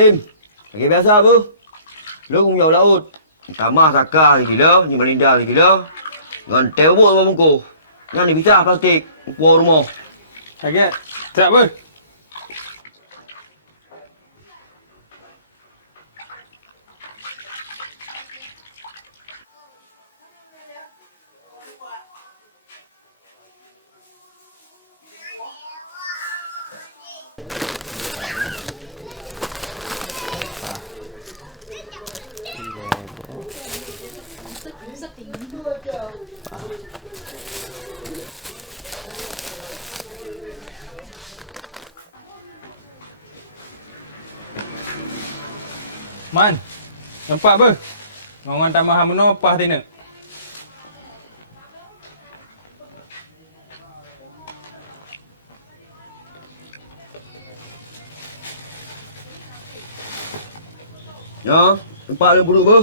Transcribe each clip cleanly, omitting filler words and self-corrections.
Lim, lagi biasa apa? Lu cùng dầu laut. Tamah Saka gila, ni Melinda gila. Dengan tewok sama muka. Yang ni bisa plastik, muka rumah. Agak. Tak apa. Man, nampak apa? Orang tambah hamno apa dia nak? Ya, nampak lu bulu apa?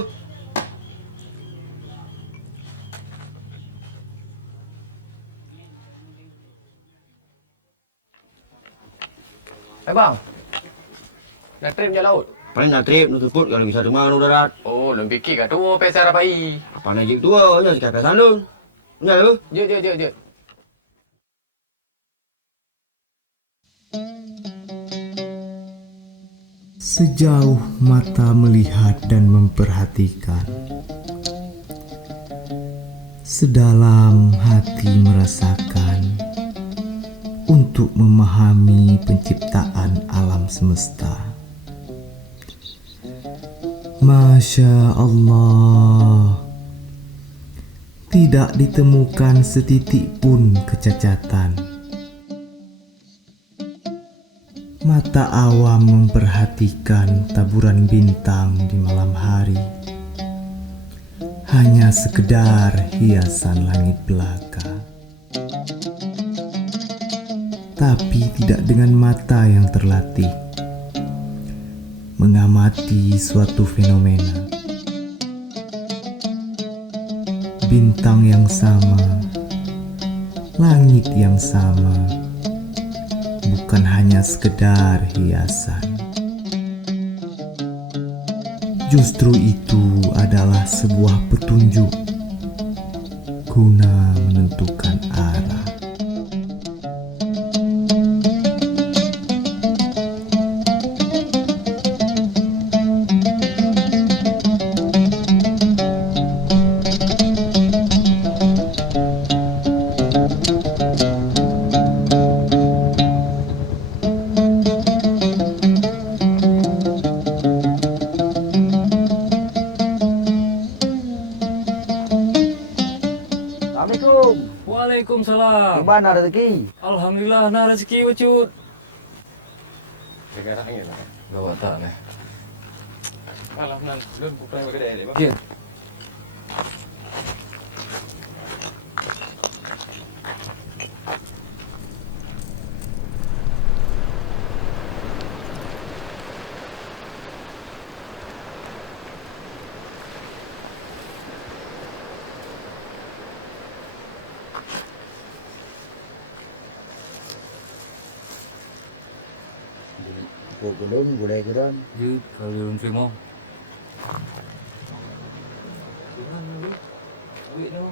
Bang, nak trip je laut. Paling nak trip, nak tukut kalau bisa rumah lu darat. Oh, lem fikir kat tu pesar apa i. Apa nak jik tua, ya sekat sana. Ya lu. Je. Sejauh mata melihat dan memperhatikan, sedalam hati merasakan untuk memahami penciptaan alam semesta. Masya Allah, tidak ditemukan setitik pun kecacatan. Mata awam memperhatikan taburan bintang di malam hari hanya sekedar hiasan langit belaka, tapi tidak dengan mata yang terlatih mengamati suatu fenomena. Bintang yang sama, langit yang sama, bukan hanya sekedar hiasan. Justru itu adalah sebuah petunjuk guna menentukan arah. Assalamualaikum. Waalaikumsalam. Gimana rezeki? Alhamdulillah nak rezeki wacut. Sekarang ni lah. Gawat tak ni. Malam nan, lu bukan kedai ni, bang. Ya. Cô lớn, cô đây, cô đó. Chứ kalau belum terima. Duit tu.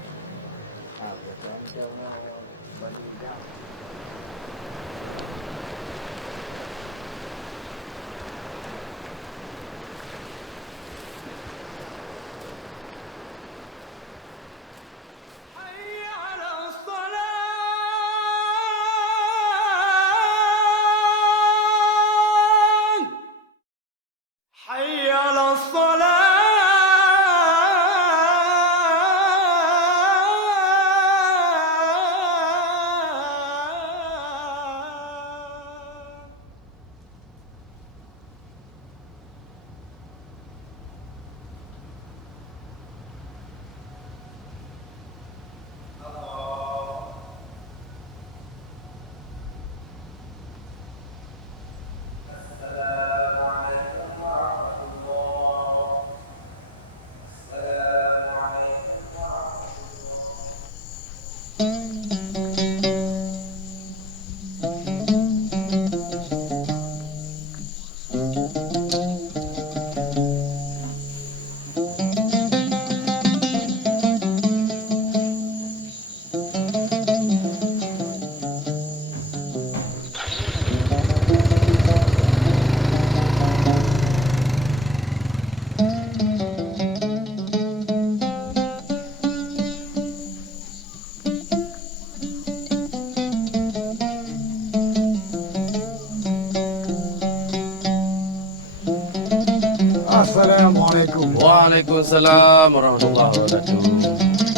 Assalamualaikum. Waalaikumsalam warahmatullahi wabarakatuh.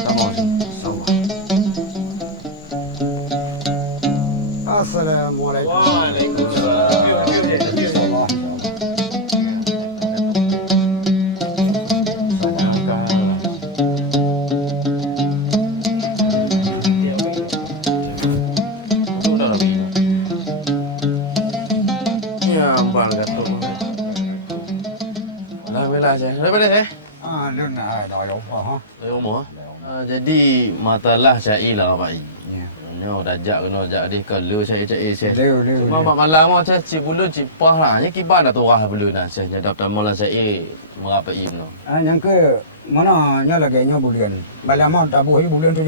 Kamu Assalamualaikum. Jadi matalah cai lah Pak I. Nyo dah jak kena jak dia kalau cai saya. Cuma mak malam mau cai bulan cipah lah. Nya kibar dah turah bulan dah saya jadi pertama lah cai berapa I no. Yang ke mana nya lagi nya bulan. Malam mau tabuh bulan 17.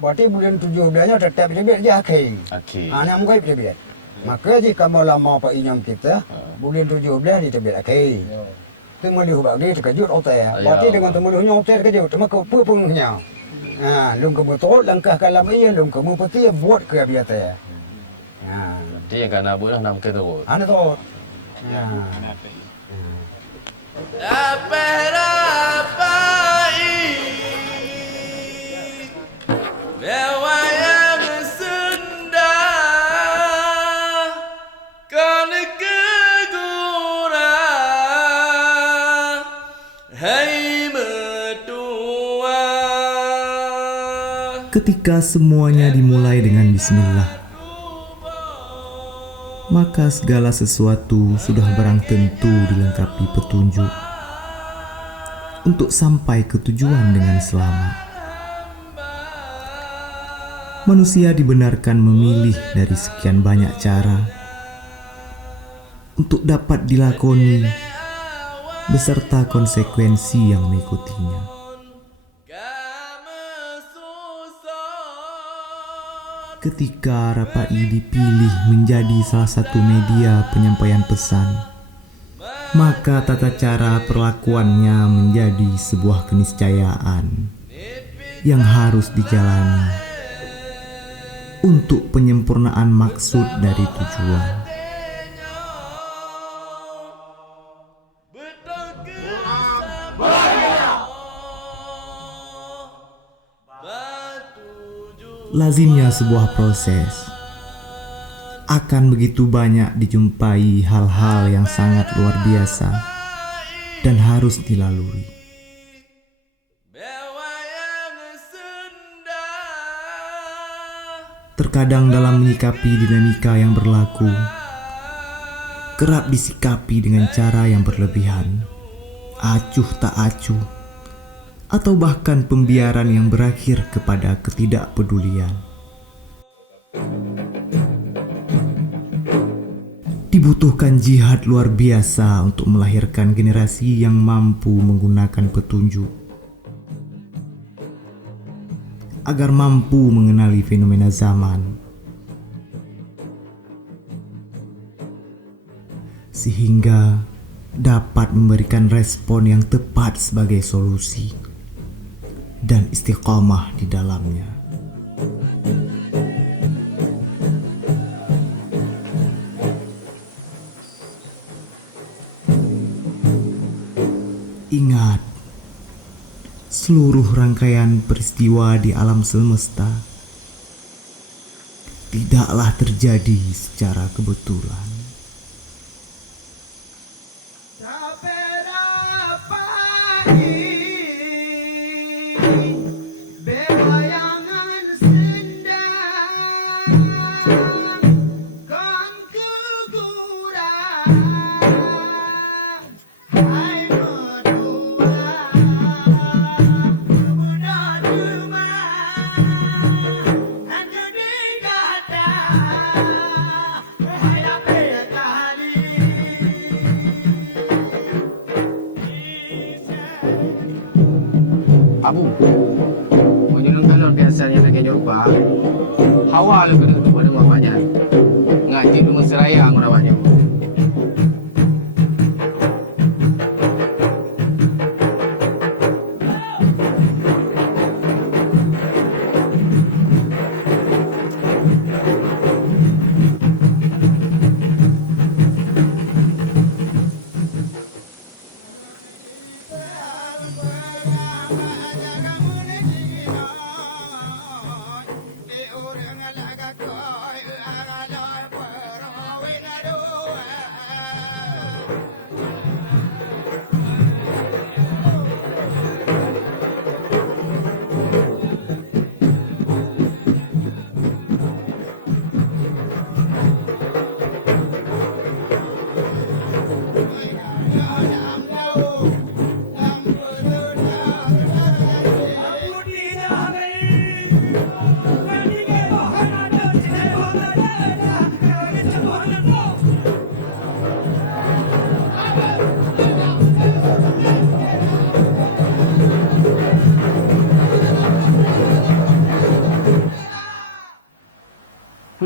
Berarti bulan 17 nya tetap dia je akhir. Okey. Yang muka dia. Maka jika malam mau Pak Inyam kita bulan 17 dia tetap akhir. Temuluh bagi terkejut otak. Berarti dengan temuluhnya otak terkejut. Maka apa pungnya. Lung kamu betul langkah kalam ini lung kamu peti buat ke biasa. Dia kan abu lah nam ke tu. Anda tahu. Ketika semuanya dimulai dengan bismillah, maka segala sesuatu sudah barang tentu dilengkapi petunjuk untuk sampai ke tujuan dengan selamat. Manusia dibenarkan memilih dari sekian banyak cara untuk dapat dilakoni beserta konsekuensi yang mengikutinya. Ketika Rapai dipilih menjadi salah satu media penyampaian pesan, maka tata cara perlakuannya menjadi sebuah keniscayaan yang harus dijalani untuk penyempurnaan maksud dari tujuan. Lazimnya sebuah proses akan begitu banyak dijumpai hal-hal yang sangat luar biasa dan harus dilalui. Terkadang dalam menyikapi dinamika yang berlaku, kerap disikapi dengan cara yang berlebihan, acuh tak acuh, atau bahkan pembiaran yang berakhir kepada ketidakpedulian. Dibutuhkan jihad luar biasa untuk melahirkan generasi yang mampu menggunakan petunjuk, agar mampu mengenali fenomena zaman, sehingga dapat memberikan respon yang tepat sebagai solusi dan istiqamah di dalamnya. Ingat, seluruh rangkaian peristiwa di alam semesta tidaklah terjadi secara kebetulan. Abu, menyuruh kalau biasanya nak kerja rumah, hawa lu kena tu pada bapaknya. Ngaji rumah seraya aku namanya.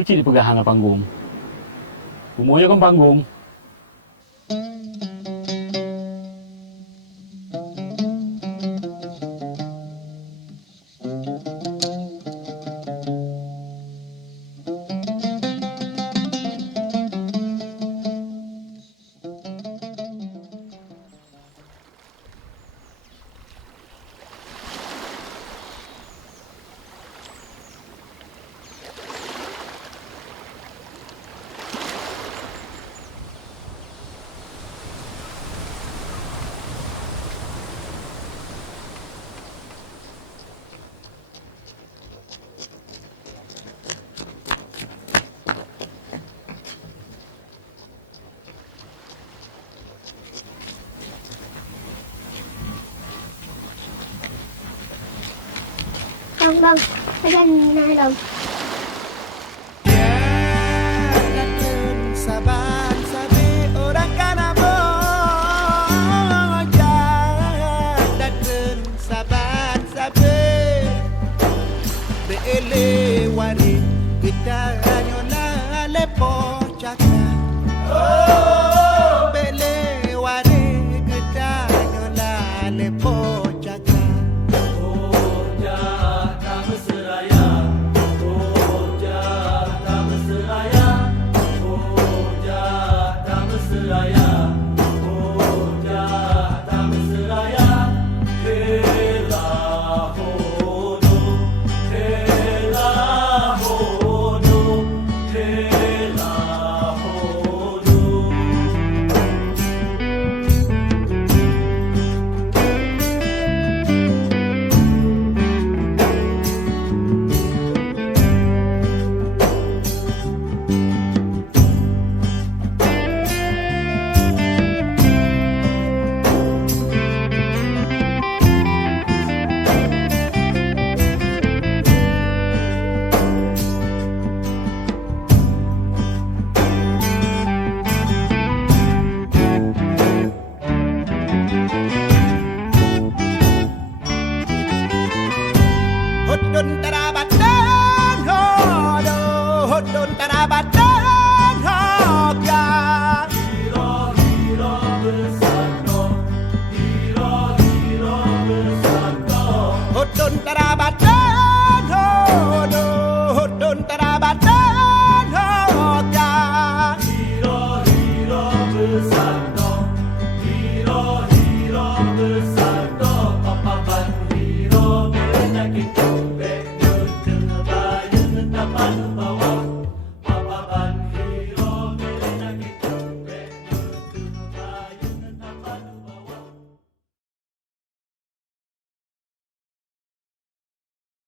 Puji di pegangan panggung. Umurnya kan panggung. Bang, ada ni nak dong.